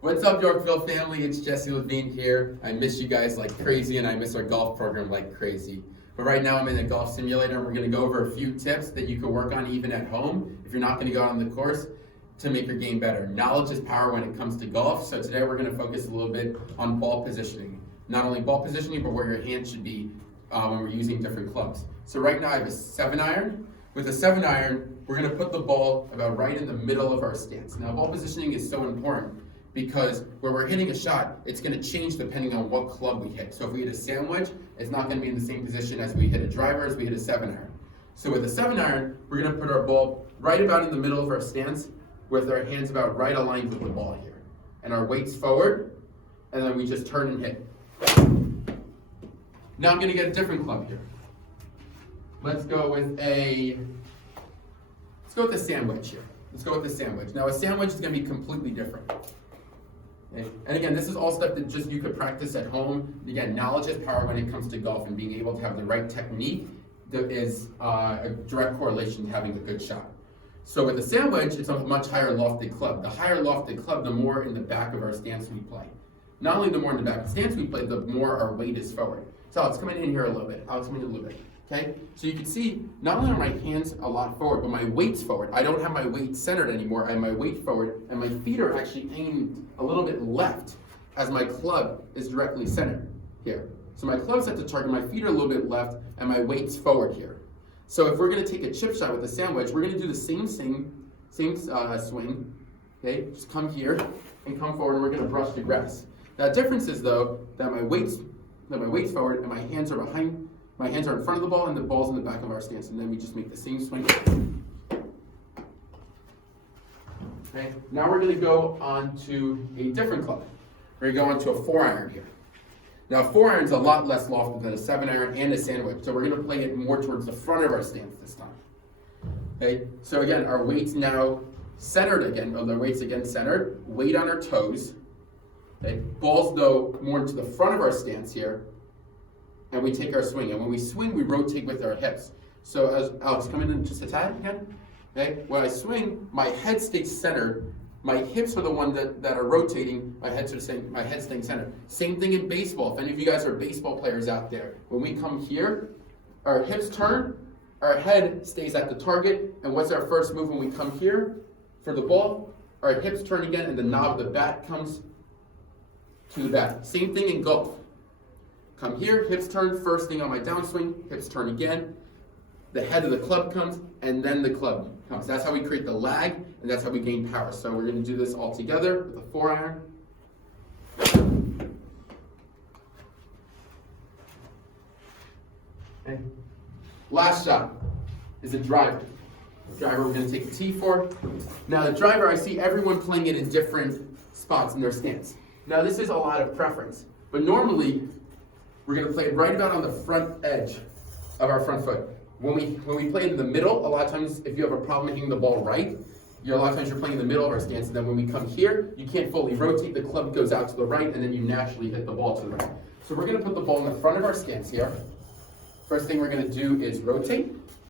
What's up, Yorkville family? It's Jesse Levine here. I miss you guys like crazy, and I miss our golf program like crazy. But right now I'm in a golf simulator, and we're going to go over a few tips that you can work on even at home if you're not going to go out on the course to make your game better. Knowledge is power when it comes to golf, so today we're going to focus a little bit on ball positioning. Not only ball positioning, but where your hand should be when we're using different clubs. So right now I have a 7-iron. With a 7-iron, we're going to put the ball about right in the middle of our stance. Now, ball positioning is so important because where we're hitting a shot, it's going to change depending on what club we hit. So if we hit a sandwich, it's not going to be in the same position as we hit a driver, as we hit a 7-iron. So with a 7-iron, we're going to put our ball right about in the middle of our stance with our hands about right aligned with the ball here. And our weight's forward, and then we just turn and hit. Now I'm going to get a different club here. Let's go with the sandwich here. Let's go with the sandwich. Now a sandwich is going to be completely different. Okay? And again, this is all stuff that just you could practice at home. Again, knowledge is power when it comes to golf, and being able to have the right technique that is a direct correlation to having a good shot. So with the sandwich, it's a much higher lofted club. The higher lofted club, the more in the back of our stance we play. Not only the more in the back of the stance we play, the more our weight is forward. So Alex, come in here a little bit. Okay, so you can see not only are my hands a lot forward, but my weight's forward. I don't have my weight centered anymore. I have my weight forward, and my feet are actually aimed a little bit left as my club is directly centered here. So my club's at the target, my feet are a little bit left, and my weight's forward here. So if we're going to take a chip shot with the sandwich, we're going to do the same swing. Okay, just come here and come forward, and we're going to brush the grass. Now the difference is though that my weight's forward, and my hands are behind. My hands are in front of the ball, and the ball's in the back of our stance, and then we just make the same swing. Okay, now we're going to go on to a different club. We're going to go on to a 4-iron here. Now, a 4-iron's a lot less lofted than a 7-iron and a sandwich, so we're going to play it more towards the front of our stance this time. Okay, so again, our weight's now centered again. Oh, the weight's again centered. Weight on our toes. Okay, ball's though more into the front of our stance here. And we take our swing, and when we swing, we rotate with our hips. So as Alex, come in and just a tad again. Okay, when I swing, my head stays centered. My hips are the ones that are rotating. My head's staying centered. Same thing in baseball. If any of you guys are baseball players out there, when we come here, our hips turn, our head stays at the target. And what's our first move when we come here for the ball? Our hips turn again, and the knob of the bat comes to the bat. Same thing in golf. Come here, hips turn, first thing on my downswing, hips turn again. The head of the club comes, and then the club comes. That's how we create the lag, and that's how we gain power. So we're going to do this all together with a 4-iron. Okay. Last shot is a driver. Driver we're going to take a tee for. Now the driver, I see everyone playing it in different spots in their stance. Now this is a lot of preference, but normally, we're going to play it right about on the front edge of our front foot. When we play in the middle, a lot of times if you have a problem hitting the ball right, a lot of times you're playing in the middle of our stance, and then when we come here, you can't fully rotate, the club goes out to the right, and then you naturally hit the ball to the right. So we're going to put the ball in the front of our stance here. First thing we're going to do is rotate.